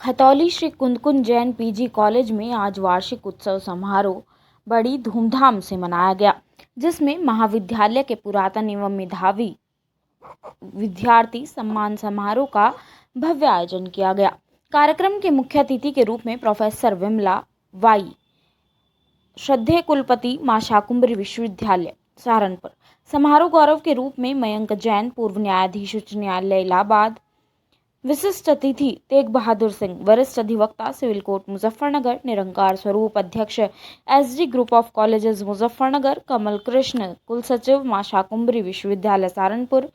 Khatauli Shri Kundkund Jain PG college में आज वार्षिक उत्सव समारोह बड़ी धूमधाम से मनाया गया, जिसमें महाविद्यालय के पुरातन एवं मेधावी विद्यार्थी सम्मान समारोह का भव्य आयोजन किया गया। कार्यक्रम के मुख्य अतिथि के रूप में प्रोफेसर विमला वाई, श्रद्धेय कुलपति मां शाकुंभरी विश्वविद्यालय सहारनपुर, समारोह गौरव के रूप में मयंक जैन, पूर्व न्यायाधीश उच्च न्यायालय इलाहाबाद, विशिष्ट अतिथि तेग बहादुर सिंह, वरिष्ठ अधिवक्ता सिविल कोर्ट मुजफ्फरनगर, निरंकार स्वरूप अध्यक्ष SD group of colleges Muzaffarnagar, Kamal Krishna कुलसचिव मां शाकुंभरी विश्वविद्यालय सहारनपुर,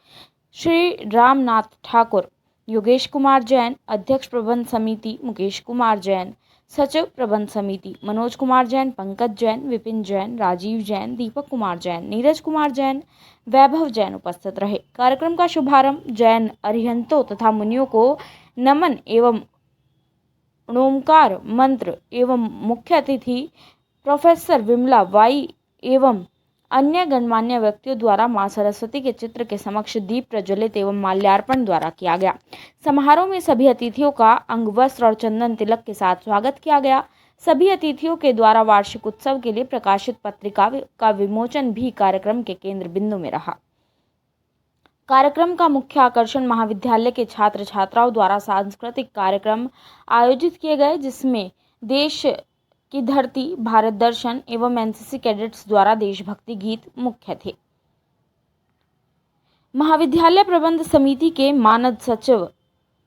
श्री रामनाथ ठाकुर, योगेश कुमार जैन, अध्यक्ष प्रबंध समिति मुकेश कुमार जैन, सचिव प्रबंध समिति मनोज कुमार जैन, पंकज जैन, विपिन जैन, राजीव जैन, दीपक कुमार जैन, नीरज कुमार जैन, वैभव जैन उपस्थित रहे। कार्यक्रम का शुभारंभ जैन अरिहंतों तथा मुनियों को नमन एवं णोमकार मंत्र एवं मुख्य अतिथि प्रोफेसर विमला वाई एवं अन्य गणमान्य व्यक्तियों द्वारा मां सरस्वती के चित्र के समक्ष दीप प्रज्वलित एवं माल्यार्पण द्वारा किया गया। समारोह में सभी अतिथियों का अंग वस्त्र और चंदन तिलक के साथ स्वागत किया गया। सभी अतिथियों के द्वारा वार्षिक उत्सव के लिए प्रकाशित पत्रिका का विमोचन भी कार्यक्रम के केंद्र बिंदु में रहा। कार्यक्रम का मुख्य आकर्षण महाविद्यालय के छात्र छात्राओं द्वारा सांस्कृतिक कार्यक्रम आयोजित किए गए, जिसमें देश की धरती, भारत दर्शन एवं एनसीसी कैडेट्स द्वारा देशभक्ति गीत मुख्य थे। महाविद्यालय प्रबंध समिति के मानद सचिव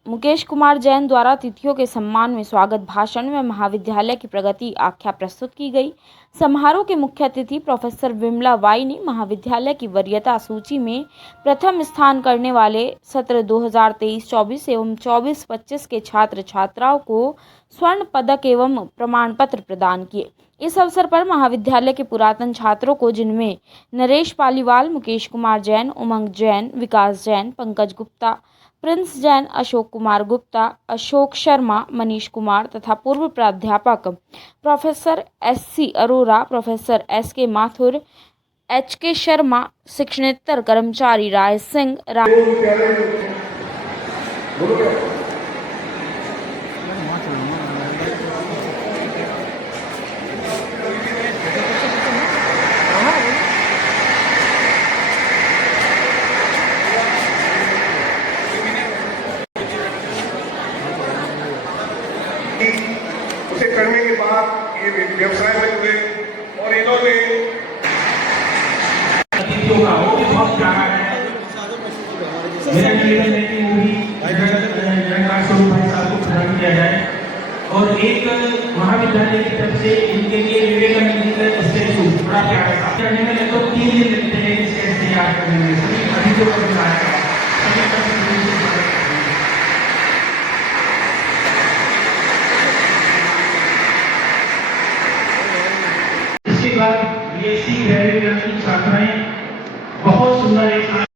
मुकेश कुमार जैन द्वारा अतिथियों के सम्मान में स्वागत भाषण में महाविद्यालय की प्रगति आख्या प्रस्तुत की गई। समारोह के मुख्य अतिथि प्रोफेसर विमला वाई ने महाविद्यालय की वरीयता सूची में प्रथम स्थान करने वाले सत्र 2023-24 एवं 24-25 के छात्र छात्राओं को स्वर्ण पदक एवं प्रमाण पत्र प्रदान किए। इस अवसर पर महाविद्यालय के पुरातन छात्रों को, जिनमें नरेश पालीवाल, मुकेश कुमार जैन, उमंग जैन, विकास जैन, पंकज गुप्ता, प्रिंस जैन, अशोक कुमार गुप्ता, अशोक शर्मा, मनीष कुमार तथा पूर्व प्राध्यापक professor SC Arora, professor SK Mathur, HK Sharma, शिक्षणेतर कर्मचारी राय सिंह, उसे करने के बाद ये व्यवसाय में जुड़े और इन्होंने अतिथियों का वो भी बहुत प्यारा है। मेरा निवेदन है कि वो भी जनता स्वरूप भाई साहब को प्रदान किया जाए और एक महाविद्यालय की तरफ से इनके लिए विवेकानंद स्टैचू बड़ा प्यारा था। करने में लगभग 3 दिन लगते हैं इस स्टेज तैयार करने में। सभी अतिथियों को बुलाया बीएससी ग्रेजुएट की छात्राएं बहुत सुंदर एक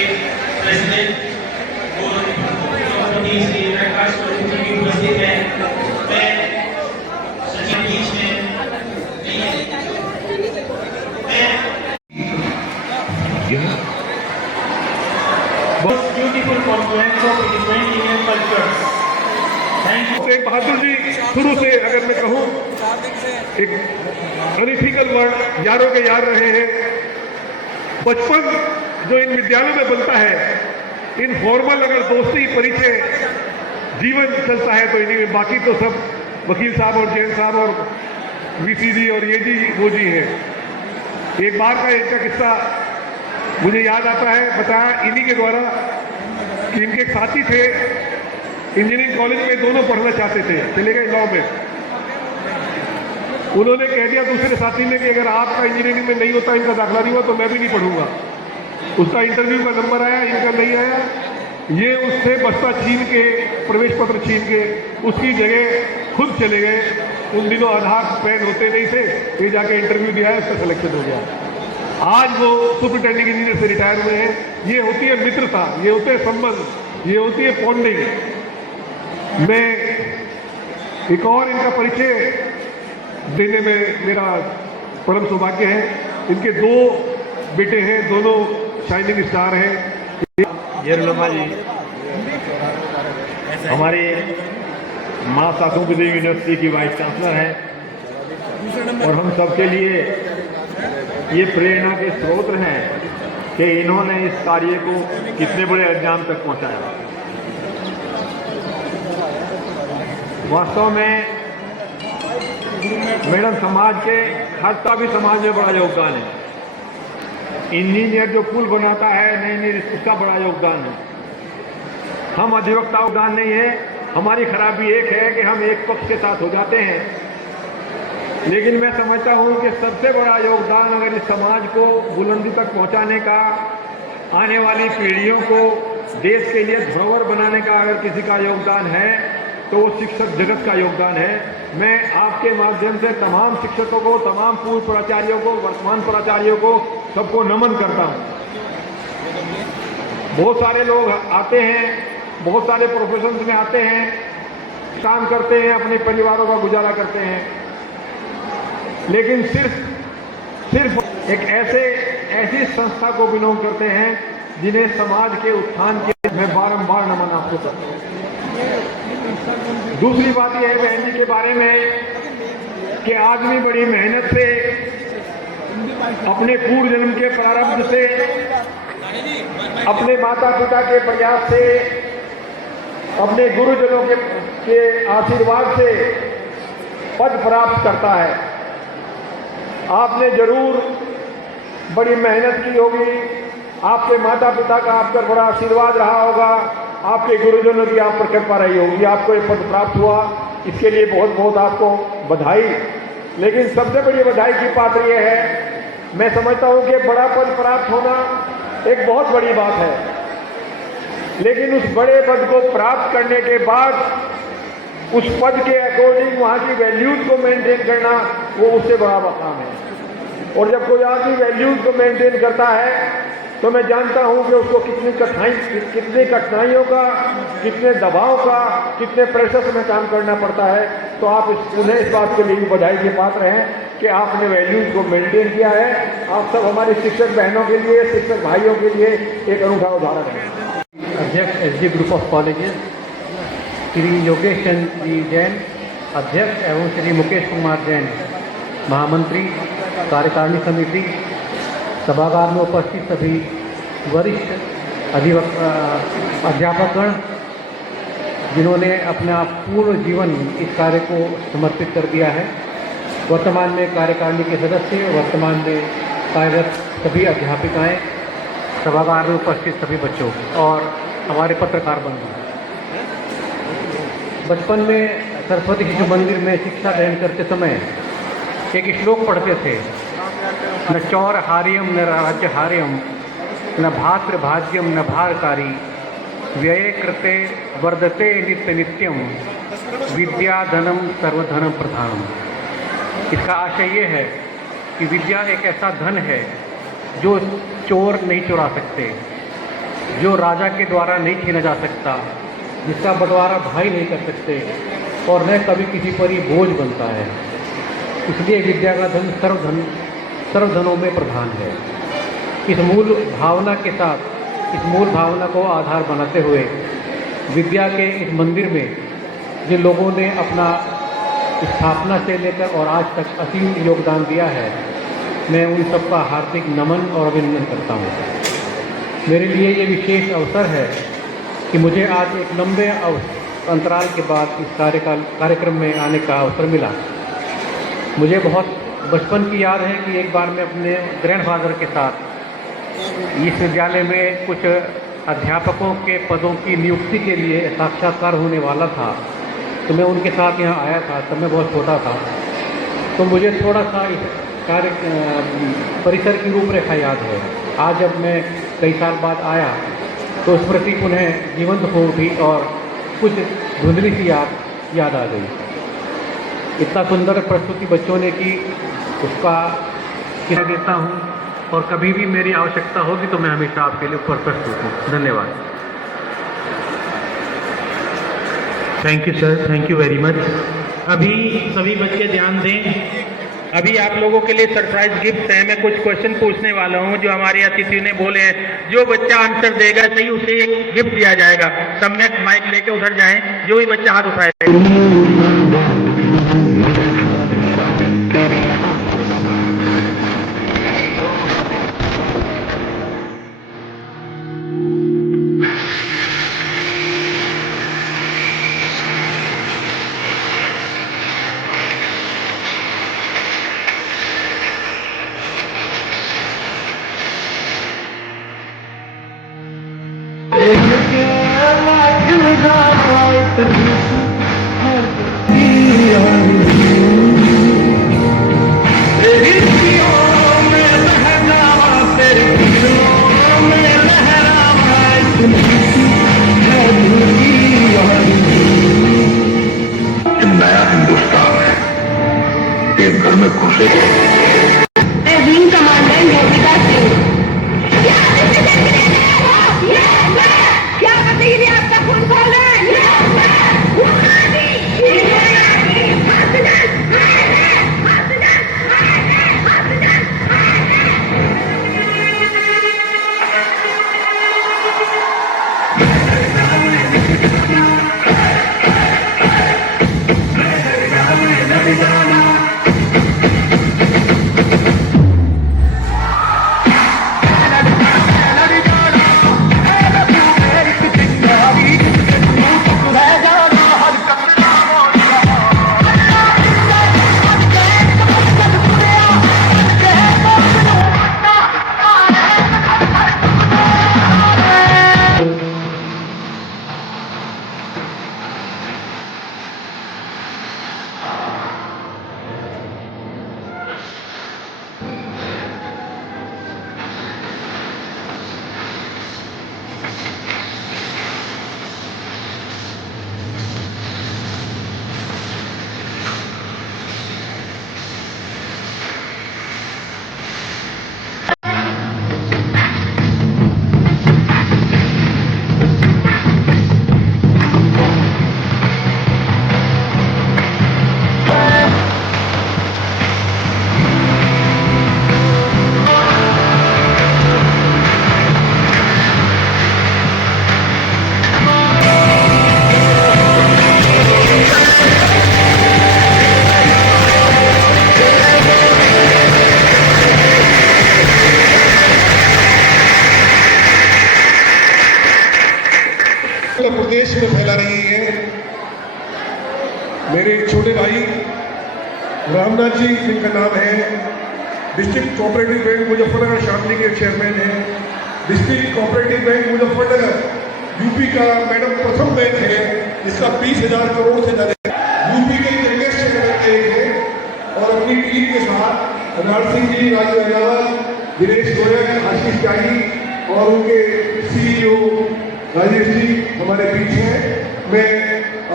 के प्रेसिडेंट और सभापति श्री प्रकाश स्वरूप जी भी उपस्थित हैं। मैं सचिव बीच में बहुत beautiful confluence of different Indian cultures. Thank you. Tegh Bahadur ji शुरू से अगर मैं कहूँ एक अनइथिकल वर्ड यारों के यार रहे हैं। बचपन जो इन विद्यालयों में बनता है, इनफॉर्मल अगर दोस्ती परिचय जीवन चलता है तो इन्हीं में, बाकी तो सब वकील साहब और जैन साहब और वीसी जी और ये जी वो जी हैं। एक बार का इनका किस्सा मुझे याद आता है, बताया इन्हीं के द्वारा कि इनके एक साथी थे इंजीनियरिंग कॉलेज में, दोनों पढ़ना चाहते थे, चले गए लॉ में। उन्होंने कह दिया दूसरे साथी ने कि अगर आपका इंजीनियरिंग में नहीं होता, इनका दाखला नहीं हुआ तो मैं भी नहीं पढ़ूंगा। उसका इंटरव्यू का नंबर आया, इनका नहीं आया। ये उससे बस्ता छीन के, प्रवेश पत्र छीन के उसकी जगह खुद चले गए। उन दिनों आधार पैन होते नहीं थे, ये जाके इंटरव्यू दिया है, उसका सिलेक्शन हो गया। आज वो सुपरिटेंडिंग इंजीनियर से रिटायर हुए हैं। ये होती है मित्रता, ये होते हैं संबंध, ये होती है बॉन्डिंग। मैं एक और इनका परिचय देने में मेरा परम सौभाग्य है। इनके दो बेटे हैं, दोनों शाइनिंग स्टार हैं। येरुलम्मा जी हमारे माँ सासू देवी यूनिवर्सिटी की वाइस चांसलर हैं और हम सबके लिए ये प्रेरणा के स्रोत हैं कि इन्होंने इस कार्य को कितने बड़े अंजाम तक पहुंचाया। वास्तव में मैडम समाज के हर का भी समाज में बड़ा योगदान है। इंजीनियर जो पुल बनाता है नई नई, उसका बड़ा योगदान है। हम अधिवक्ता योगदान नहीं है। हमारी खराबी एक है कि हम एक पक्ष के साथ हो जाते हैं। लेकिन मैं समझता हूं कि सबसे बड़ा योगदान अगर इस समाज को बुलंदी तक पहुंचाने का, आने वाली पीढ़ियों को देश के लिए धरोहर बनाने का अगर किसी का योगदान है तो वो शिक्षक जगत का योगदान है। मैं आपके माध्यम से तमाम शिक्षकों को, तमाम पूर्व प्राचार्यों को, वर्तमान प्राचार्यों को, सबको नमन करता हूं। बहुत सारे लोग आते हैं, बहुत सारे प्रोफेशंस में आते हैं, काम करते हैं, अपने परिवारों का गुजारा करते हैं, लेकिन सिर्फ एक ऐसी संस्था को बिलोंग करते हैं जिन्हें समाज के उत्थान के मैं बारंबार नमन आपको करता हूं। दूसरी बात यह है बहन जी के बारे में कि आदमी बड़ी मेहनत से, अपने पूर्व जन्म के प्रारब्ध से, अपने माता पिता के प्रयास से, अपने गुरुजनों के आशीर्वाद से पद प्राप्त करता है। आपने जरूर बड़ी मेहनत की होगी, आपके माता पिता का आप पर बड़ा आशीर्वाद रहा होगा, आपके गुरुजनों की आप पर कृपा रही होगी, आपको एक पद प्राप्त हुआ, इसके लिए बहुत बहुत आपको बधाई। लेकिन सबसे बड़ी बधाई की पात्र यह है, मैं समझता हूं कि बड़ा पद प्राप्त होना एक बहुत बड़ी बात है, लेकिन उस बड़े पद को प्राप्त करने के बाद उस पद के अकॉर्डिंग वहां की वैल्यूज को मेंटेन करना, वो उससे बड़ा काम है। और जब कोई आदमी वैल्यूज को मेंटेन करता है तो मैं जानता हूं कि उसको कितनी कठिनाइयों का, कितने दबाव का, कितने प्रेशर में काम करना पड़ता है। तो आप उन्हें इस बात के लिए बधाई के पात्र हैं कि आपने वैल्यूज को मेंटेन किया है। आप सब हमारी शिक्षक बहनों के लिए, शिक्षक भाइयों के लिए एक अनूठा उदाहरण है। अध्यक्ष SD group of colleges Shri Yogesh Chandra ji Jain, अध्यक्ष एवं श्री मुकेश कुमार जैन, महामंत्री कार्यकारिणी समिति, सभागार में उपस्थित सभी वरिष्ठ अध्यापकगण जिन्होंने अपना पूर्ण जीवन इस कार्य को समर्पित कर दिया है, वर्तमान में कार्यकारिणी के सदस्य, वर्तमान में कार्यरत सभी अध्यापिकाएं, सभागार में उपस्थित सभी बच्चों और हमारे पत्रकार बंधु। बचपन में सरस्वती शिशु मंदिर में शिक्षा ग्रहण करते समय एक श्लोक पढ़ते थे, न चौर हार्यम न राज्य हार्यम न भातृ भाज्यम न भारकारी व्यये कृते वर्धते नित्य नित्यम विद्या धनम सर्वधनम प्रधानम। इसका आशय ये है कि विद्या एक ऐसा धन है जो चोर नहीं चुरा सकते, जो राजा के द्वारा नहीं छीना जा सकता, जिसका बंटवारा भाई नहीं कर सकते और न कभी किसी पर ही बोझ बनता है। इसलिए विद्या का धन सर्वधनों में प्रधान है। इस मूल भावना के साथ, इस मूल भावना को आधार बनाते हुए विद्या के इस मंदिर में जिन लोगों ने अपना स्थापना से लेकर और आज तक असीम योगदान दिया है, मैं उन सबका हार्दिक नमन और अभिनंदन करता हूँ। मेरे लिए ये विशेष अवसर है कि मुझे आज एक लंबे अंतराल के बाद इस कार्यक्रम में आने का अवसर मिला। मुझे बहुत बचपन की याद है कि एक बार मैं अपने ग्रैंडफादर के साथ इस विद्यालय में कुछ अध्यापकों के पदों की नियुक्ति के लिए साक्षात्कार होने वाला था, तो मैं उनके साथ यहाँ आया था। तब मैं बहुत छोटा था, तो मुझे थोड़ा सा इस परिसर की रूपरेखा याद है। आज जब मैं कई साल बाद आया तो स्मृति पुनः जीवंत हो उठी और कुछ धुंधली सी याद आ गई। इतना सुंदर प्रस्तुति बच्चों ने की, उसका किया देता हूँ और कभी भी मेरी आवश्यकता होगी तो मैं हमेशा आपके लिए प्रस्तुत हूँ। धन्यवाद। Thank you sir, thank you very much. अभी सभी बच्चे ध्यान दें, अभी आप लोगों के लिए सरप्राइज गिफ्ट है। मैं कुछ क्वेश्चन पूछने वाला हूं जो हमारे अतिथि ने बोले हैं। जो बच्चा आंसर देगा सही, उसे एक गिफ्ट दिया जाएगा। सम्यक माइक लेके उधर जाएं, जो भी बच्चा हाथ उठाएगा। नया हिंदुस्तान है, एक घर में घुसे। Wing commander Yogita Singh. क्या बताइए, आपका खून खोल रहा है। प्रदेश में फैला रही है। मेरे छोटे भाई रामनाथ जी, जिनका नाम है, district cooperative bank Muzaffarnagar Shamli के चेयरमैन हैं। District cooperative bank Muzaffarnagar UP का मैडम प्रथम बैंक है, जिसका 20,000 करोड़ से ज्यादा यूपी के ग्रेटेस्ट बैंक एक है। और अपनी टीम के साथ राज सिंह जी, राजू अग्रवाल, दिनेश गोयल, आशीष त्यागी और उनके CEO राजेश जी हमारे बीच हैं। मैं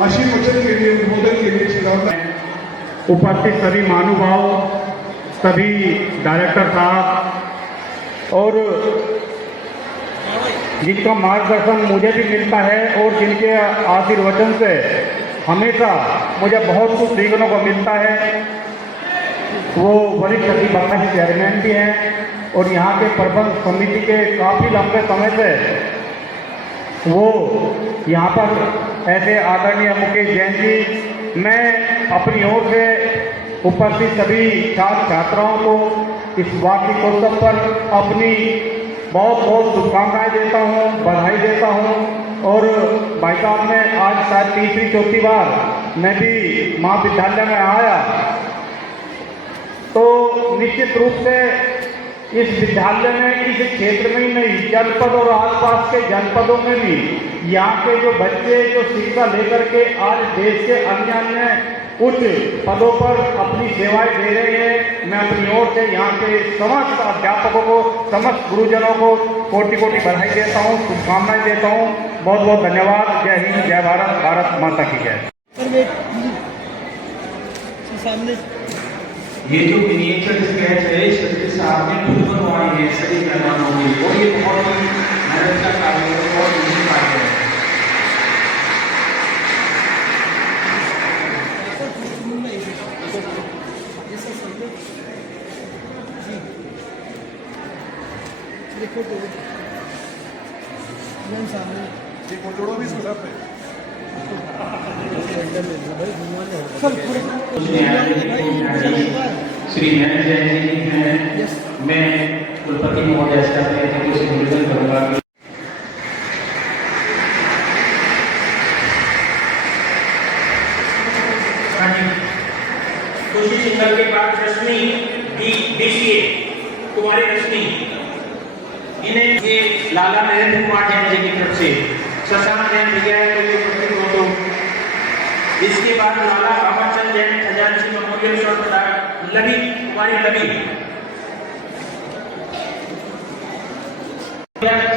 आशीर्वचन के लिए, उद्बोधन के लिए श्रीराम। उपस्थित सभी महानुभाव, सभी डायरेक्टर साहब और जिनका मार्गदर्शन मुझे भी मिलता है और जिनके आशीर्वचन से हमेशा मुझे बहुत कुछ सीखने को मिलता है। वो वरिष्ठ अधिवक्ता के चेयरमैन भी हैं और यहाँ के प्रबंध समिति के काफ़ी लंबे समय से वो यहाँ पर ऐसे आदरणीय मुकेश जैन जी, मैं अपनी ओर से उपस्थित सभी छात्र छात्राओं को इस वार्षिकोत्सव पर अपनी बहुत बहुत शुभकामनाएं देता हूँ, बधाई देता हूँ। और भाई साहब ने आज शायद तीसरी चौथी बार मैं भी महाविद्यालय में आया, तो निश्चित रूप से इस विद्यालय में, इस क्षेत्र में ही नहीं, जनपद और आसपास के जनपदों में भी यहाँ के जो बच्चे जो शिक्षा लेकर के आज देश के अन्य अन्य उच्च पदों पर अपनी सेवाएं दे रहे हैं, मैं अपनी ओर से यहाँ के समस्त अध्यापकों को, समस्त गुरुजनों को कोटि कोटि बधाई देता हूँ, शुभकामनाएं देता हूँ। बहुत बहुत धन्यवाद। जय हिंद, जय भारत, भारत माता की जय। ये जो मिनिएचर स्केच है इसके सामने खुद बनवाई है सभी मेहमानों की, और ये बहुत ही मेहनत का कार्य है, बहुत यूनिक कार्य है। श्री नयन जैन जी हैं, मैं कुलपति महोदय से निवेदन करूंगा। खुशी सिंगल के बाद रश्मि BCA कुमारी रश्मि, इन्हें ये लाला नरेंद्र कुमार जैन जी की तरफ से शशांक जैन भैया है तो ये उपस्थित हो। तो इसके बाद लाला अमरचंद जैन खजांची मेमोरियल स्वर्ण पदक लवी कुमारी लवी,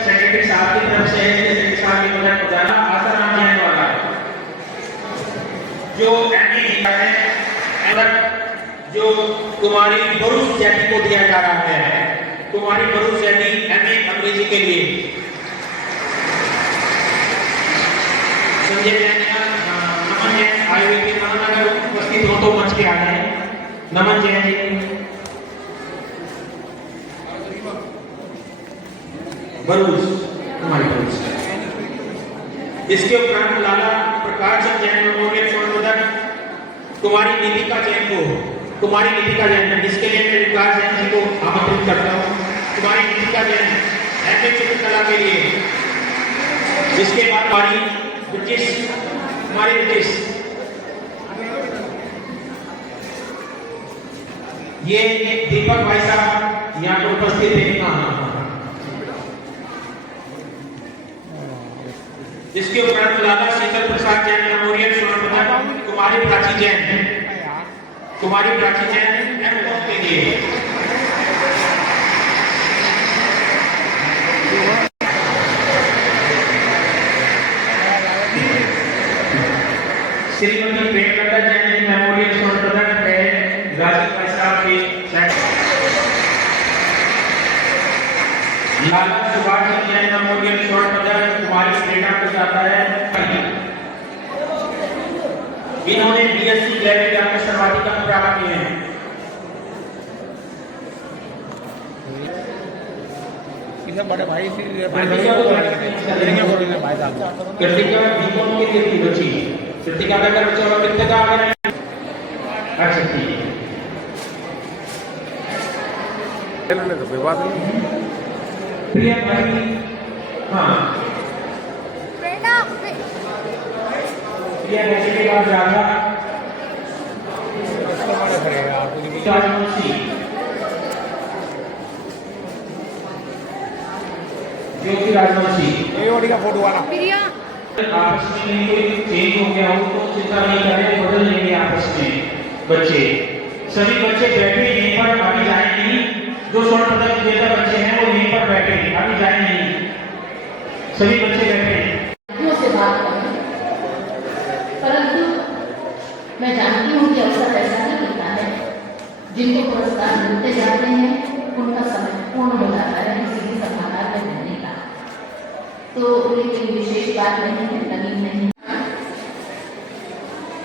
सेक्रेटरी साहब की तरफ से सेक्रेटरी साहब की पदक खजाना आसाराम जैन वाला जो MA है, जो कुमारी बरूस जैदी को दिया जा रहा है। कुमारी बरूस जैदी MA अंग्रेजी के लिए। संजय जैन, नमन जैन आयुर्वेद के महानगर उपस्थित हो तो मंच पे आ गए। नमन जैन जी, बरूस कुमारी बरूस। इसके उपरांत लाला प्रकाश चंद जैन मेमोरियल स्वर्ण पदक कुमारी नीतिका जैन को, कुमारी नीतिका जैन, जिसके लिए मैं विकास जैन जी को आमंत्रित करता हूँ। कुमारी नीतिका जैन MA चित्रकला के लिए। इसके बाद कुमारी ब्रिटिश, ये दीपक भाई साहब यहाँ पर उपस्थित है। इसके उपरांत लाला शीतल प्रसाद जैन मेमोरियल स्वर्ण पदक कुमारी प्राची जैन, कुमारी प्राची जैन M.Com के लिए। श्रीमती प्रेमलता जैन मेमोरियल स्वर्ण पदक है राजीव भाई साहब के साथ। लाला सुभाष जैन मेमोरियल स्वर्ण पदक कुमारी प्रेरणा को जाता है। इन्होंने BSc जैव विज्ञान में सर्वाधिक अंक प्राप्त किए हैं। बड़े भाई कृतिका B.Com के लिए थी बच्ची। कृतिका का बच्चा और कितने का आ गया? अच्छा ठीक है, विवाद नहीं। प्रिया भाई, हाँ प्रिया जैसे के बाद जाएगा राजवंशी, ज्योति राजवंशी। का फोटो वाला आपस में कोई चेंज हो गया हो तो चिंता नहीं करें, बदल लेंगे आपस में बच्चे। सभी बच्चे बैठे यहीं पर, अभी जाए नहीं। जो स्वर्ण पदक विजेता बच्चे हैं वो यहीं पर बैठे हैं, अभी जाए नहीं। सभी बच्चे बैठे हैं। से बात करें, परंतु मैं जानती हूँ कि अवसर ऐसा ही मिलता है, जिनको पुरस्कार मिलते जाते हैं उनका समय पूर्ण हो जाता है किसी भी सभागार में रहने का। तो ये कोई विशेष बात नहीं है, नवीन नहीं।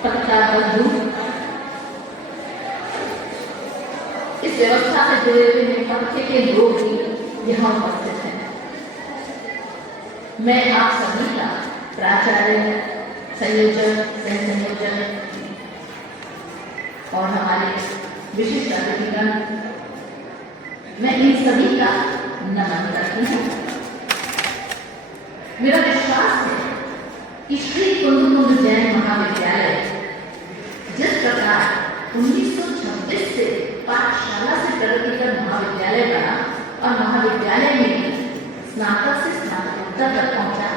पत्ता बंधु इस व्यवस्था से जुड़े हुए मेरे पक्ष के लोग भी यहाँ उपस्थित हैं। मैं आप सभी का प्राचार्य, संयोजक, सह संयोजक और हमारे विशिष्ट अतिथिगण, मैं इन सभी का नमन करती हूँ। मेरा विश्वास है कि श्री कुंद जैन महाविद्यालय जिस प्रकार 1926 से पाठशाला से प्रगति कर महाविद्यालय बना और महाविद्यालय में स्नातक से स्नातकोत्तर तक पहुंचा,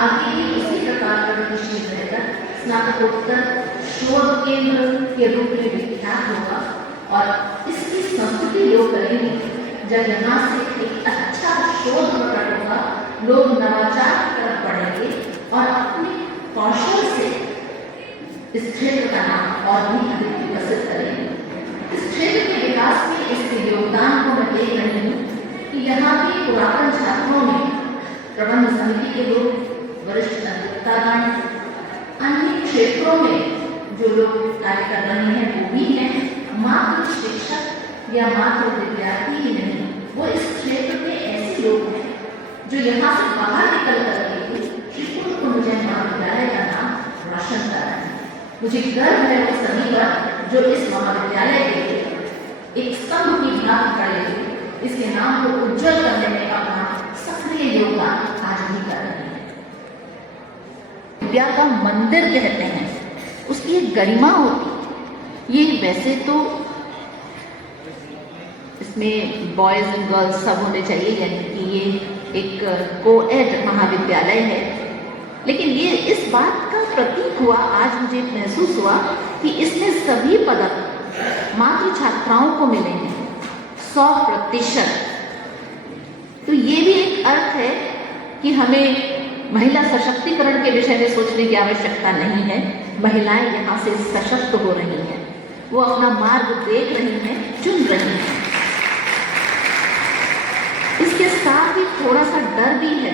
आगे भी इसी प्रकार प्रगतिशील रहकर स्नातकोत्तर शोध केंद्र के रूप में विख्यात होगा और इसकी संस्कृति लोग करेंगे। जब यहाँ से एक अच्छा शोध प्रकट होगा, लोग नवाचार की तरफ बढ़ेंगे और अपने कौशल से इस क्षेत्र का नाम और भी अधिक विकसित करेंगे। इस क्षेत्र के विकास में इसके योगदान को मैं देख रही हूँ कि यहाँ के पुरातन छात्रों में प्रबंध समिति के लोग, वरिष्ठ अधिवक्तागण, अन्य क्षेत्रों में जो लोग कार्य कर रहे हैं वो भी हैं। मात्र शिक्षक या मात्र विद्यार्थी ही नहीं, वो इस क्षेत्र में ऐसे लोग हैं जो यहाँ से बाहर निकल करके श्री कुंद जैन महाविद्यालय का नाम रोशन कर रहे हैं। मुझे गर्व है उन सभी पर जो इस महाविद्यालय के एक स्तंभ की भाग खड़े हुए इसके नाम को उज्जवल करने में अपना सक्रिय योगदान आज भी कर रहे हैं। विद्या का मंदिर कहते हैं, उसकी एक गरिमा होती है। ये वैसे तो इसमें बॉयज एंड गर्ल्स सब होने चाहिए, यानी कि ये एक कोएड महाविद्यालय है, लेकिन ये इस बात का प्रतीक हुआ, आज मुझे महसूस हुआ कि इसमें सभी पदक मात्र छात्राओं को मिले हैं 100%। तो ये भी एक अर्थ है कि हमें महिला सशक्तिकरण के विषय में सोचने की आवश्यकता नहीं है। महिलाएं यहाँ से सशक्त हो रही हैं, वो अपना मार्ग देख रही हैं, चुन रही हैं। इसके साथ ही थोड़ा सा डर भी है,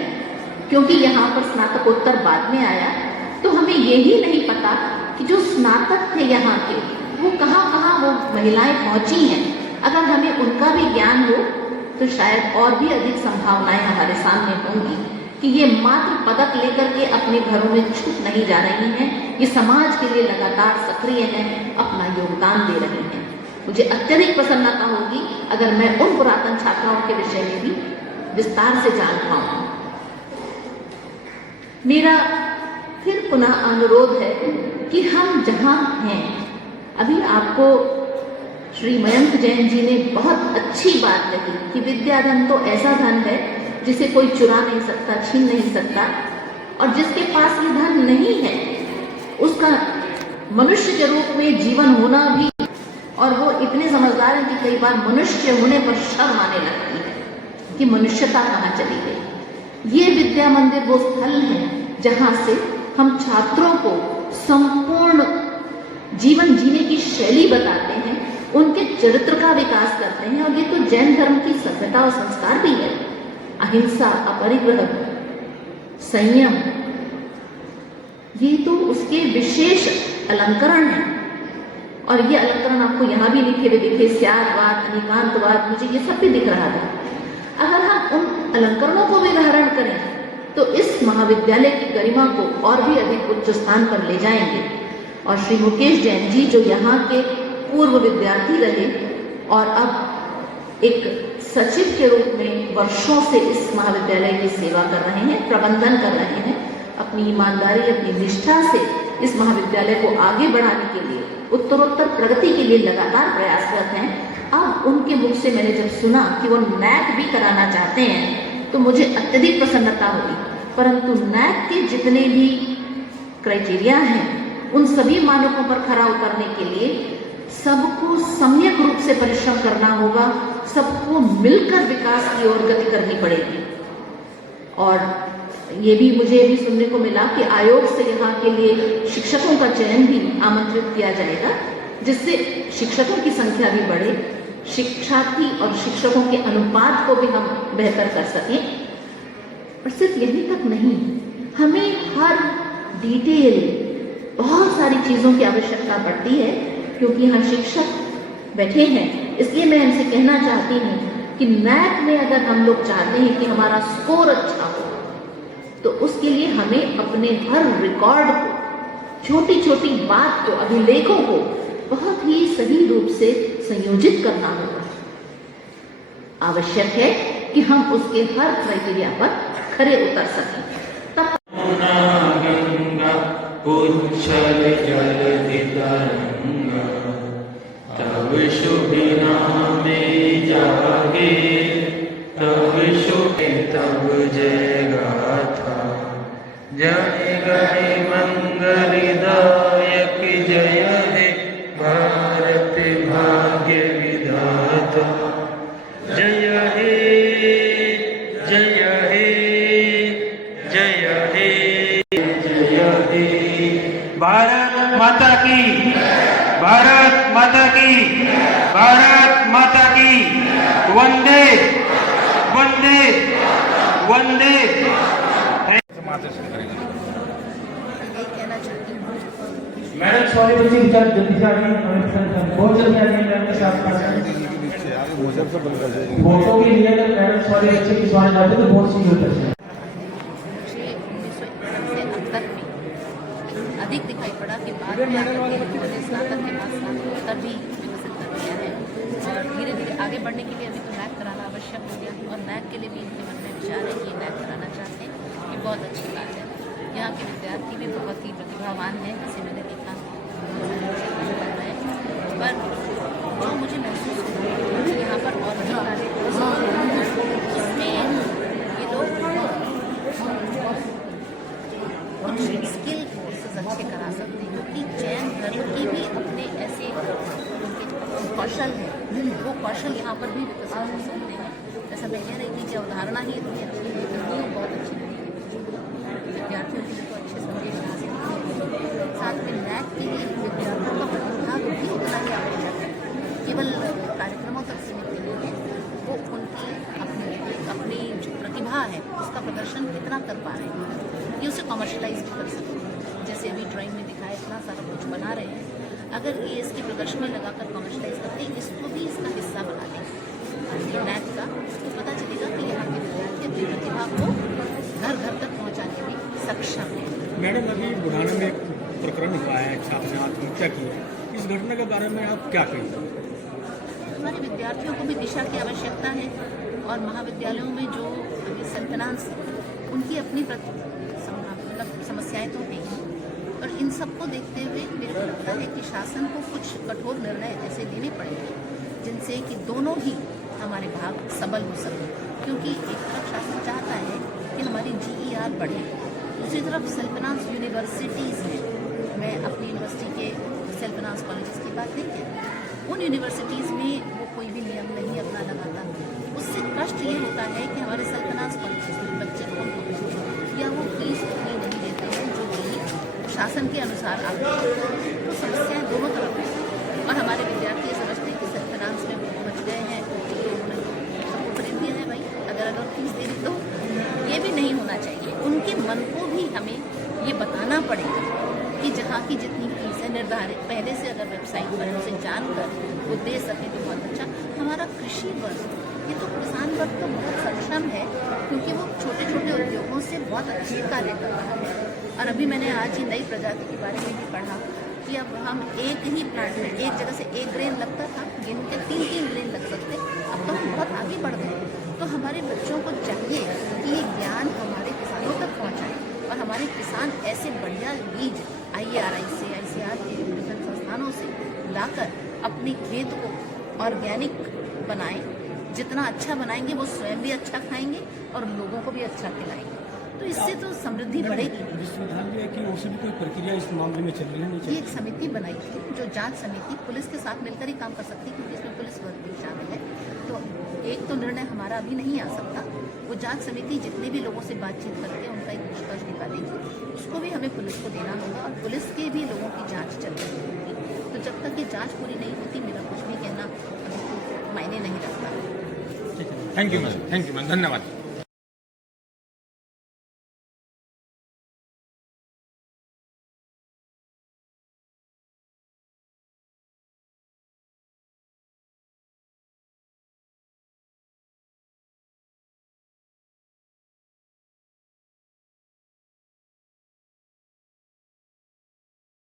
क्योंकि यहाँ पर स्नातकोत्तर बाद में आया, तो हमें यही नहीं पता कि जो स्नातक थे यहाँ के वो कहाँ कहाँ वो महिलाएं पहुँची हैं। अगर हमें उनका भी ज्ञान हो तो शायद और भी अधिक संभावनाएं हमारे सामने होंगी कि ये मात्र पदक लेकर के अपने घरों में छूट नहीं जा रही हैं, ये समाज के लिए लगातार सक्रिय हैं, अपना योगदान दे रही हैं। मुझे अत्यधिक प्रसन्नता होगी अगर मैं उन पुरातन छात्राओं के विषय में भी विस्तार से जान पाऊँ। मेरा फिर पुनः अनुरोध है कि हम जहाँ हैं, अभी आपको श्री मयंक जैन जी ने बहुत अच्छी बात कही कि विद्याधन तो ऐसा धन है जिसे कोई चुरा नहीं सकता, छीन नहीं सकता, और जिसके पास ये धन नहीं है उसका मनुष्य के रूप में जीवन होना भी, और वो इतने समझदार हैं कि कई बार मनुष्य होने पर शर्म आने लगती है कि मनुष्यता कहाँ चली गई। ये विद्या मंदिर वो स्थल है जहाँ से हम छात्रों को संपूर्ण जीवन जीने की शैली बताते हैं, उनके चरित्र का विकास करते हैं। और ये तो जैन धर्म की सभ्यता और संस्कार भी है। अहिंसा, अपरिग्रह, संयम, ये तो उसके विशेष अलंकरण हैं। और ये अलंकरण आपको यहाँ भी लिखे हुए दिखे, त्यागवाद, अनिकांतवाद, मुझे ये सब भी दिख रहा था। अगर हम उन अलंकरणों को भी धारण करें तो इस महाविद्यालय की गरिमा को और भी अधिक उच्च स्थान पर ले जाएंगे। और श्री मुकेश जैन जी जो यहाँ के पूर्व विद्यार्थी रहे और अब एक सचिव के रूप में वर्षों से इस महाविद्यालय की सेवा कर रहे हैं, प्रबंधन कर रहे हैं, अपनी ईमानदारी, अपनी निष्ठा से इस महाविद्यालय को आगे बढ़ाने के लिए, उत्तरोत्तर प्रगति के लिए लगातार प्रयासरत हैं। अब उनके मुख से मैंने जब सुना कि वो नैक भी कराना चाहते हैं तो मुझे अत्यधिक प्रसन्नता हुई। परंतु नैक के जितने भी क्राइटेरिया हैं उन सभी मानकों पर खरा उतरने के लिए सबको सम्यक रूप से परिश्रम करना होगा, सबको मिलकर विकास की ओर गति करनी पड़ेगी। और ये भी मुझे भी सुनने को मिला कि आयोग से यहाँ के लिए शिक्षकों का चयन भी आमंत्रित किया जाएगा, जिससे शिक्षकों की संख्या भी बढ़े, शिक्षार्थी और शिक्षकों के अनुपात को भी हम बेहतर कर सकें। और सिर्फ यहीं तक नहीं, हमें हर डिटेल बहुत सारी चीज़ों की आवश्यकता पड़ती है, क्योंकि यहाँ शिक्षक बैठे हैं। इसलिए मैं इनसे कहना चाहती हूँ कि नैक में अगर हम लोग चाहते हैं कि हमारा स्कोर अच्छा हो, तो उसके लिए हमें अपने हर रिकॉर्ड को, छोटी छोटी बात को, अभिलेखों को बहुत ही सही रूप से संयोजित करना होगा। आवश्यक है कि हम उसके हर क्राइटेरिया पर खरे उतर सकें। तब गंगा उच्छल जल तरंगा, तब शुभ नामे जागे, तब शुभ तब जय गाथा, जय गए मंगलदायक, जय हे भारत भाग्य विधाता, जय हे जय हे जय हे जय हे। भारत माता की, भारत माता की, भारत माता की। वंदे वंदे वंदे। मैडम सॉरी बच्चे जल्दी से आ रही है, बहुत जल्दी आ रही है मैम के साथ फोटो के लिए। अगर मैडम सॉरी बच्चे की सॉरी जाते तो बहुत सी होता है। अधिक दिखाई पड़ा कि बाद में उन्होंने स्नातक के बाद स्नातकोत्तर भी विकसित कर दिया है, और धीरे धीरे आगे बढ़ने के लिए अभी तो नैक कराना आवश्यक हो गया, और नैक के लिए भी इनके मन में विचार है कि नैक कराना चाहते हैं। ये बहुत अच्छी बात है। यहाँ के विद्यार्थी भी बहुत ही प्रतिभावान हैं, जैसे मैंने देखा, पर जो मुझे महसूस हुआ कि यहाँ पर और भी कार्य इसमें ये लोग कुछ स्किल कोर्सेज अच्छे करा सकते हैं, क्योंकि जैन धर्म की भी अपने ऐसे उनके कौशल हैं, वो कौशल यहाँ पर भी विकसित हो सकते हैं। जैसा मैं कह रही थी कि अवधारणा ही इतनी अच्छी है, इतनी बहुत अच्छी है, विद्यार्थियों के लिए तो अच्छे संदेश हासिल होते, साथ में नैक के लिए विद्यार्थियों का प्रतिभाग भी उतना ही आवश्यक है। केवल कार्यक्रमों तक सीमित नहीं है, वो उनकी अपनी जो प्रतिभा है उसका प्रदर्शन कितना कर पा रहे हैं, ये उसे कमर्शलाइज भी कर सकते हैं। जैसे अभी ड्राइंग में दिखाया, इतना सारा कुछ बना रहे हैं, अगर ये इसकी प्रदर्शन में लगाकर कमर्शलाइज करते हैं, इसको भी इसका हिस्सा बना दें नैक का, तो पता चलेगा कि यहाँ के विद्यार्थी अपनी प्रतिभा को घर घर तक पहुँचाने में सक्षम है। मैडम, अभी बुढ़ाना में एक प्रकरण हुआ है, छात्र ने आत्महत्या की है, इस घटना के बारे में आप क्या कहेंगे? हमारे विद्यार्थियों को भी दिशा की आवश्यकता है, और महाविद्यालयों में जो सेल्फ फाइनेंस, उनकी अपनी मतलब समस्याएं तो हैं, और इन सबको देखते हुए मेरे को लगता है कि शासन को कुछ कठोर निर्णय ऐसे लेने पड़ेंगे जिनसे कि दोनों ही हमारे भाग सबल हो सकें, क्योंकि एक तरफ शासन चाहता है कि हमारी GER बढ़े, दूसरी तरफ सेल्फ फाइनेंस यूनिवर्सिटीज़ हैं। मैं अपनी यूनिवर्सिटी के सेल्फ फाइनेंस कॉलेजेस की बात नहीं कहती, उन यूनिवर्सिटीज़ में वो कोई भी नियम नहीं अपना लगाता। उससे कष्ट ये होता है कि हमारे सेल्फ फाइनेंस कॉलेजेस में बच्चे को या वो फीस उतनी नहीं देते हैं जो कि शासन के अनुसार आते हैं। तो समस्याएँ दोनों तरफ हैं, और हमारे विद्यार्थी समझते हैं कि सेल्फ फाइनेंस में बच गए हैं, तो उन्होंने सबको खरीद दिया है भाई, अगर फीस दे दी तो ये भी नहीं होना चाहिए। उनके मन को भी हमें ये बताना पड़ेगा कि जहाँ की जितनी फीस है निर्धारित पहले से, अगर वेबसाइट पर उसे जानकर वो दे सकें तो बहुत अच्छा। हमारा कृषि वर्ग, ये तो किसान वर्ग तो बहुत सक्षम है, क्योंकि वो छोटे छोटे उद्योगों से बहुत अच्छे कार्य कर रहा है। और अभी मैंने आज ही नई प्रजाति के बारे में भी पढ़ा कि अब हम एक ही प्लांट में एक जगह से 1 ग्रेन लगता था, गेहूँ के 3-3 ग्रेन लग सकते, अब तो हम बहुत आगे बढ़ गए। तो हमारे बच्चों को चाहिए कि ये ज्ञान हमारे किसानों तक पहुँचाएं, और हमारे किसान ऐसे बढ़िया बीज IARI से, ICAR के विभिन्न संस्थानों से लाकर अपने खेत को ऑर्गेनिक बनाएं। जितना अच्छा बनाएंगे वो स्वयं भी अच्छा खाएंगे और लोगों को भी अच्छा खिलाएंगे, तो इससे तो समृद्धि बढ़ेगी। विश्वविद्यालय की ओर से भी कोई प्रक्रिया इस मामले में चल रही है? ये एक समिति बनाई थी, जो जांच समिति पुलिस के साथ मिलकर ही काम कर सकती है, क्योंकि इसमें पुलिस वर्ग भी शामिल है। तो एक तो निर्णय हमारा अभी नहीं आ सकता, वो जांच समिति जितने भी लोगों से बातचीत करके उनका एक निष्कर्ष निकालेगी, उसको भी हमें पुलिस को देना होगा, और पुलिस के भी लोगों की जाँच चल रही होगी। तो जब तक ये जाँच पूरी नहीं होती, मेरा कुछ भी कहना मायने नहीं रखता। थैंक यू मैम, धन्यवाद।